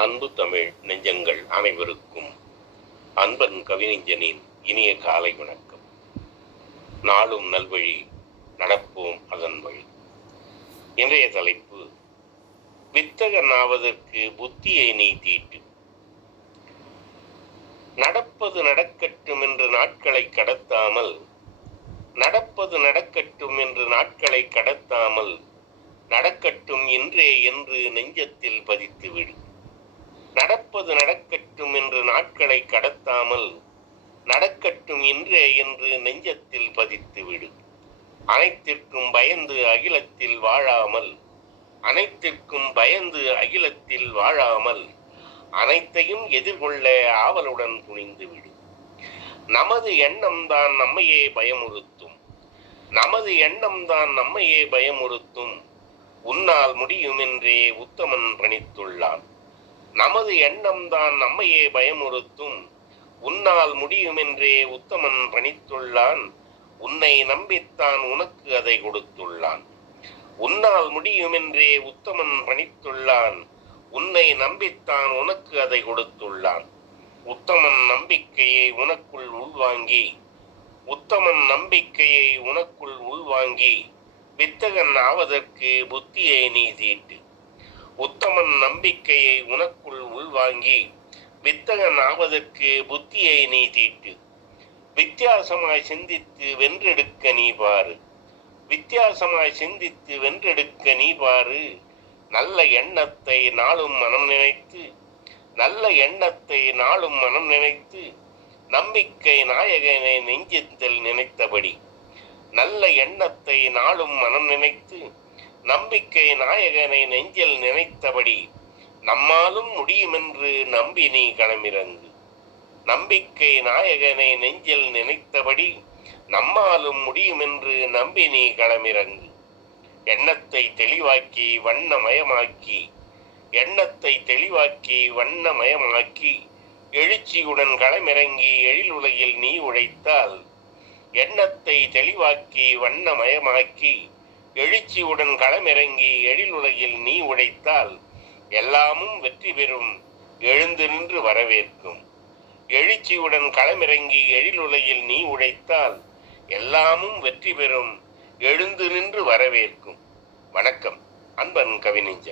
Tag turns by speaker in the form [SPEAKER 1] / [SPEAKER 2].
[SPEAKER 1] அன்பு தமிழ் நெஞ்சங்கள் அனைவருக்கும் அன்பன் கவிநெஞ்சனின் இனிய காலை வணக்கம். நாளும் நல்வழி நடப்போம் அதன் வழி. இன்றைய தலைப்பு வித்தகன் ஆவதற்கு புத்தியை நீ தீட்டு. நடப்பது நடக்கட்டும் என்று நாட்களை கடத்தாமல் நடப்பது நடக்கட்டும் என்று நாட்களை கடத்தாமல் நடக்கட்டும் இன்றே என்று நெஞ்சத்தில் பதித்து விடு. நடப்பது நடக்கட்டும் என்று நாட்களை கடத்தாமல் நடக்கட்டும் இன்றே என்று நெஞ்சத்தில் பதித்து விடு. அனைத்திற்கும் பயந்து அகிலத்தில் வாழாமல் அனைத்திற்கும் பயந்து அகிலத்தில் வாழாமல் அனைத்தையும் எதிர்கொள்ள ஆவலுடன் துணிந்து விடு. நமது எண்ணம் தான் நம்மையே பயமுறுத்தும். நமது எண்ணம் தான் நம்மையே பயமுறுத்தும். உன்னால் முடியும் என்றே உத்தமன் பணித்துள்ளான் நமது எண்ணம் தான் நம்மையே பயமுறுத்தும். உன்னால் முடியுமென்றே உத்தமன் பணித்துள்ளான். உன்னை நம்பித்தான் உனக்கு அதை கொடுத்துள்ளான். உன்னால் முடியுமென்றே உத்தமன் பணித்துள்ளான். உன்னை நம்பித்தான் உனக்கு அதை கொடுத்துள்ளான். உத்தமன் நம்பிக்கையை உனக்குள் உள்வாங்கி. உத்தமன் நம்பிக்கையை உனக்குள் உள்வாங்கி. வித்தகன் ஆவதற்கு புத்தியை நீ தீட்டு. உத்தமன் நம்பிக்கையை உனக்குள் உள்வாங்கி வித்தகன் ஆவதற்கு புத்தியை நீ தீட்டு. வித்தியாசமாய் சிந்தித்து வென்றெடுக்க நீ பாரு. வித்தியாசமாய் சிந்தித்து வென்றெடுக்க நீ பாரு. நல்ல எண்ணத்தை நாளும் மனம் நினைத்து நல்ல எண்ணத்தை நாளும் மனம் நினைத்து நம்பிக்கை நாயகனை நெஞ்சத்தில் நினைத்தபடி நல்ல எண்ணத்தை நாளும் மனம் நினைத்து நம்பிக்கை நாயகனை நெஞ்சில் நினைத்தபடி நம்மாலும் முடியுமென்று நம்பி நீ களமிறங்கு. நம்பிக்கை நாயகனை நெஞ்சில் நினைத்தபடி நம்மாலும் முடியுமென்று நம்பி நீ களமிறங்கு. எண்ணத்தை தெளிவாக்கி வண்ணமயமாக்கி எண்ணத்தை தெளிவாக்கி வண்ணமயமாக்கி எழுச்சியுடன் களமிறங்கி எழிலுலகில் நீ உழைத்தால் எண்ணத்தை தெளிவாக்கி வண்ணமயமாக்கி எழுச்சியுடன் களமிறங்கி எழிலுலகில் நீ உழைத்தால் எல்லாமும் வெற்றி பெறும். எழுந்து நின்று வரவேற்கும். எழுச்சியுடன் களமிறங்கி எழிலுலகில் நீ உழைத்தால் எல்லாமும் வெற்றி பெறும். எழுந்து நின்று வரவேற்கும். வணக்கம். அன்பன் கவிஞன்